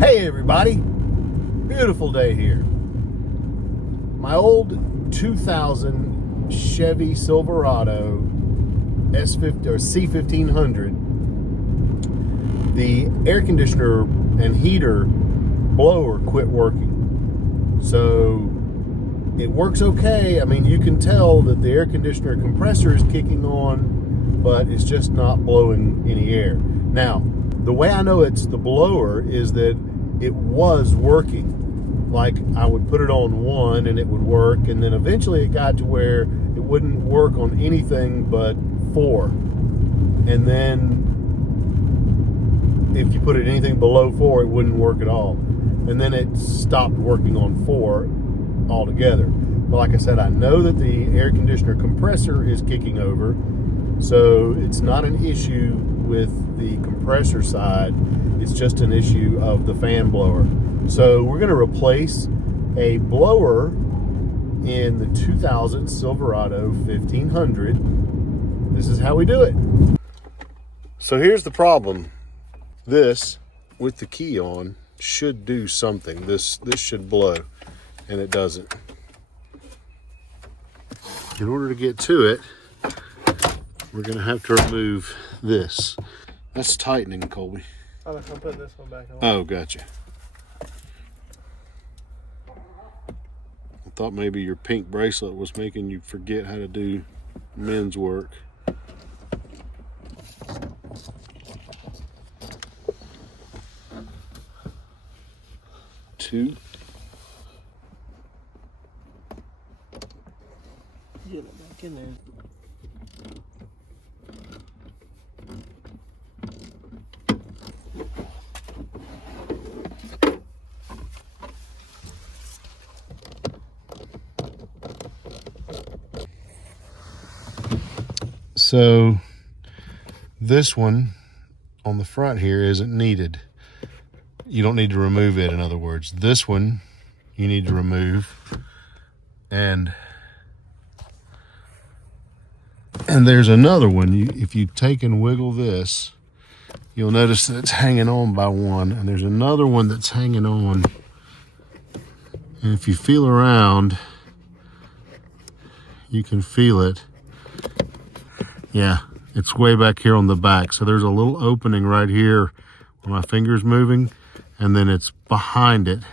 Hey everybody, beautiful day here. My old 2000 Chevy Silverado S50 or C1500, the air conditioner and heater blower quit working. So it works okay. I mean, you can tell that the air conditioner compressor is kicking on, but it's just not blowing any air. Now, the way I know it's the blower is that it was working. Like I would put it on 1 and it would work, and then eventually it got to where it wouldn't work on anything but 4. And then if you put it anything below 4, it wouldn't work at all. And then it stopped working on 4 altogether. But like I said, I know that the air conditioner compressor is kicking over, so it's not an issue with the compressor side. It's just an issue of the fan blower. So we're going to replace a blower in the 2000 Silverado 1500. This is how we do it. So here's the problem. This, with the key on, should do something. This should blow, and it doesn't. In order to get to it, we're going to have to remove this. That's tightening, Colby. I'm putting this one back on. Oh, gotcha. I thought maybe your pink bracelet was making you forget how to do men's work. Two. Get it back in there. So this one on the front here isn't needed. You don't need to remove it, in other words. This one you need to remove, and there's another one. If you take and wiggle this, you'll notice that it's hanging on by one, and there's another one that's hanging on. And if you feel around, you can feel it. Yeah, it's way back here on the back. So there's a little opening right here where my finger's moving, and then it's behind it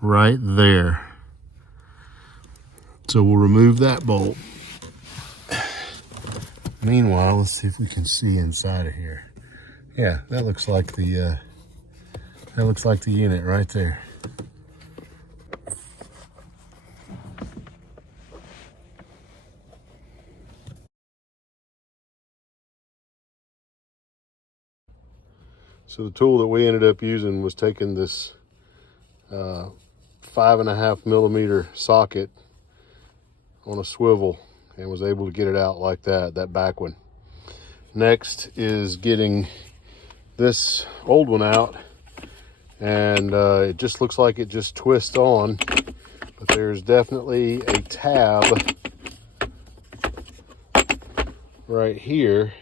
right there. So we'll remove that bolt. Meanwhile, let's see if we can see inside of here. Yeah, that looks like the unit right there. So the tool that we ended up using was taking this 5.5 millimeter socket on a swivel and was able to get it out like that back one. Next is getting this old one out, and it just looks like it just twists on, but there's definitely a tab right here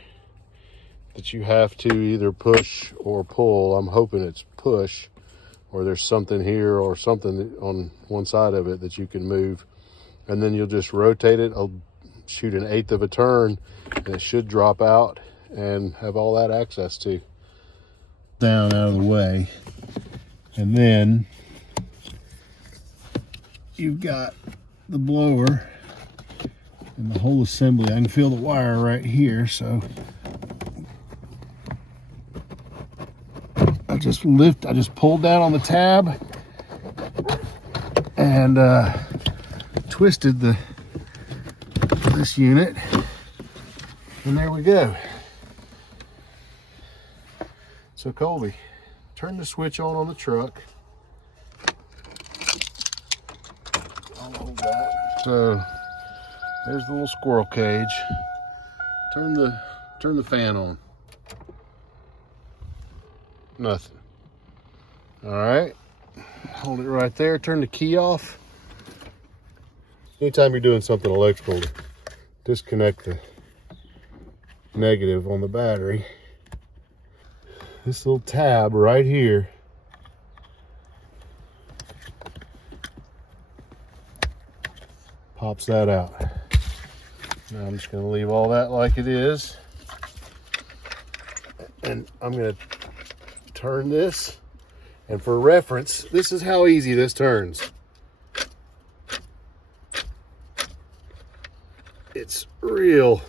that you have to either push or pull. I'm hoping it's push, or there's something here or something on one side of it that you can move, and then you'll just rotate it. I'll shoot 1/8 of a turn, and it should drop out and have all that access to. Down out of the way, and then you've got the blower and the whole assembly. I can feel the wire right here, so I just pulled down on the tab and twisted this unit, and there we go. So Colby, turn the switch on the truck. I'll hold that. So there's the little squirrel cage. Turn the fan on. Nothing. All right, hold it right there. Turn the key off. Anytime you're doing something electrical, disconnect the negative on the battery. This little tab right here pops that out. Now I'm just going to leave all that like it is. And I'm going to turn this. And for reference, this is how easy this turns. It's real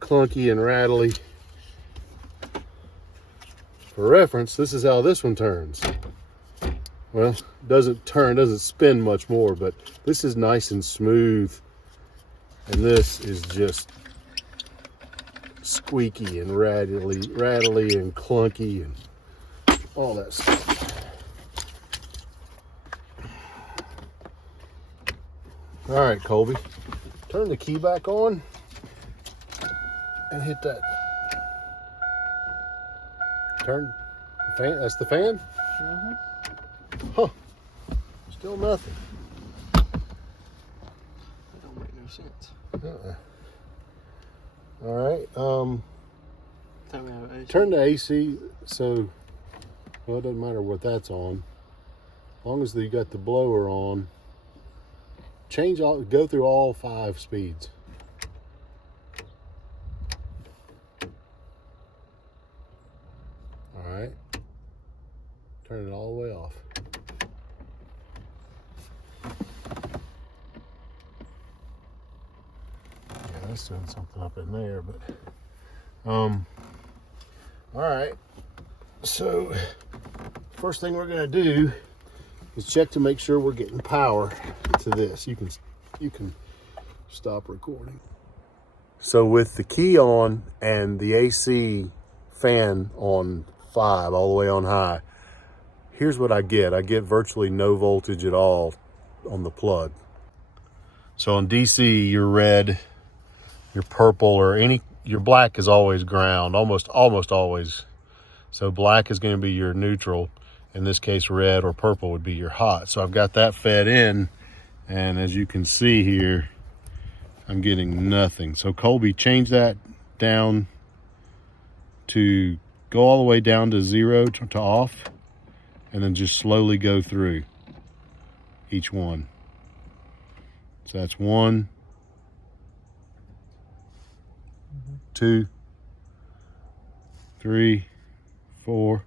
clunky and rattly. For reference, this is how this one turns. Well, doesn't spin much more, but this is nice and smooth. And this is just squeaky and rattly and clunky and all that stuff. All right, Colby, turn the key back on and hit that. Turn the fan. That's the fan? Mm-hmm. Huh. Still nothing. That don't make no sense. All right. Tell me how AC. Turn the AC. So, well, it doesn't matter what that's on, as long as you got the blower on. Go through all 5 speeds. All right. Turn it all the way off. Yeah, that's doing something up in there, but all right. So first thing we're gonna do is check to make sure we're getting power to this. You can stop recording. So with the key on and the AC fan on 5 all the way on high, here's what I get. I get virtually no voltage at all on the plug. So on DC, your red, your purple, or your black is always ground, almost always. So black is going to be your neutral. In this case, red or purple would be your hot. So I've got that fed in, and as you can see here, I'm getting nothing. So Colby, change that down to go all the way down to 0 to off, and then just slowly go through each one. So that's 1, 2, 3, 4,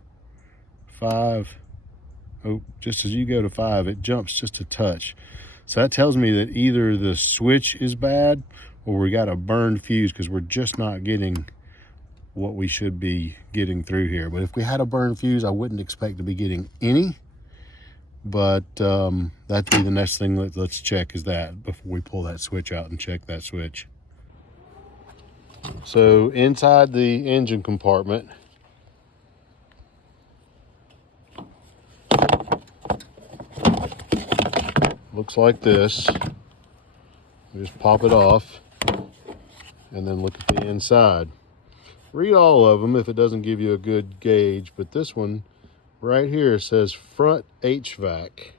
5. Oh, just as you go to 5, it jumps just a touch. So that tells me that either the switch is bad or we got a burned fuse, because we're just not getting what we should be getting through here. But if we had a burned fuse, I wouldn't expect to be getting any. But that'd be the next thing let's check, is that before we pull that switch out and check that switch. So inside the engine compartment, looks like this. Just pop it off and then look at the inside. Read all of them if it doesn't give you a good gauge, but this one right here says front HVAC.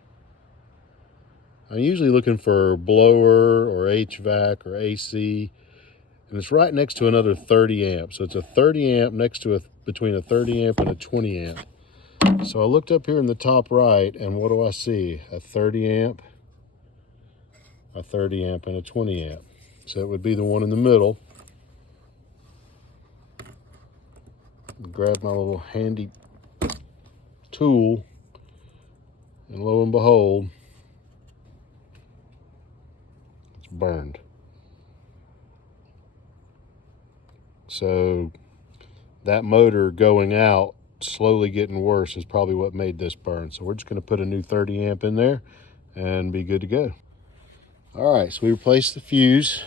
I'm usually looking for blower or HVAC or AC, and it's right next to another 30 amp. So it's a 30 amp next to between a 30 amp and a 20 amp. So I looked up here in the top right, and what do I see? A 30 amp, a 30 amp, and a 20 amp. So it would be the one in the middle. Grab my little handy tool, and lo and behold, it's burned. So that motor going out, slowly getting worse, is probably what made this burn. So we're just going to put a new 30 amp in there and be good to go. All right, so we replaced the fuse.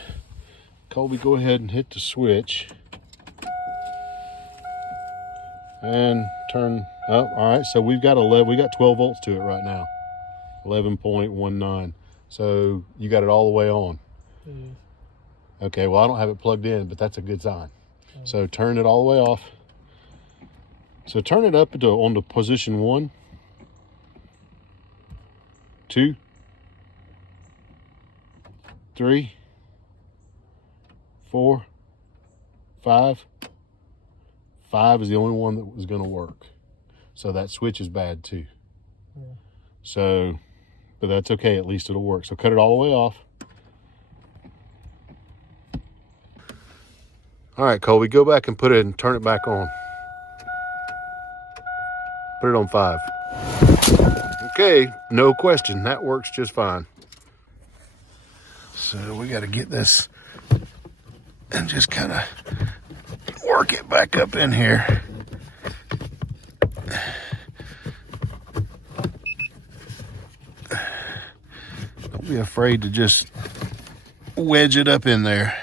Colby, go ahead and hit the switch and turn up. All right, so we got 12 volts to it right now, 11.19. So you got it all the way on. Mm-hmm. Okay, well, I don't have it plugged in, but that's a good sign. Mm-hmm. So turn it all the way off. So turn it up onto position 1, 2, 3, 4, 5. 5 is the only one that was going to work. So that switch is bad too. Yeah. So, but that's okay. At least it'll work. So cut it all the way off. All right, Colby, go back and put it and turn it back on. Put it on 5. Okay, no question. That works just fine. So we got to get this and just kind of work it back up in here. Don't be afraid to just wedge it up in there.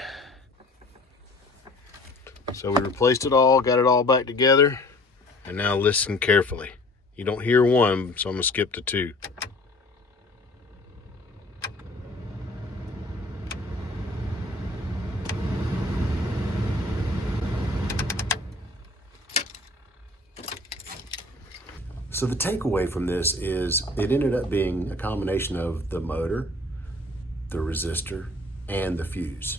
So we replaced it all, got it all back together, and now listen carefully. You don't hear 1, so I'm gonna skip to 2. So the takeaway from this is it ended up being a combination of the motor, the resistor, and the fuse.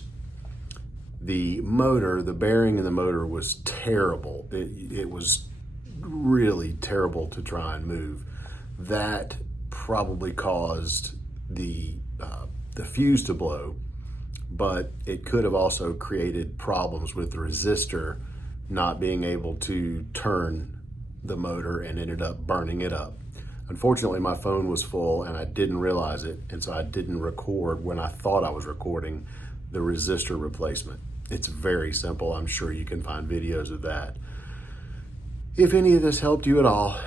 The motor, the bearing in the motor was terrible. It was really terrible to try and move. That probably caused the fuse to blow, but it could have also created problems with the resistor not being able to turn the motor and ended up burning it up. Unfortunately, my phone was full and I didn't realize it, and so I didn't record when I thought I was recording the resistor replacement. It's very simple. I'm sure you can find videos of that. If any of this helped you at all,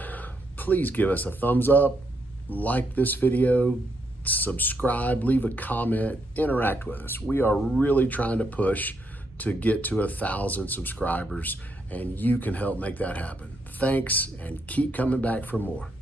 please give us a thumbs up, like this video, subscribe, leave a comment, interact with us. We are really trying to push to get to 1,000 subscribers, and you can help make that happen. Thanks, and keep coming back for more.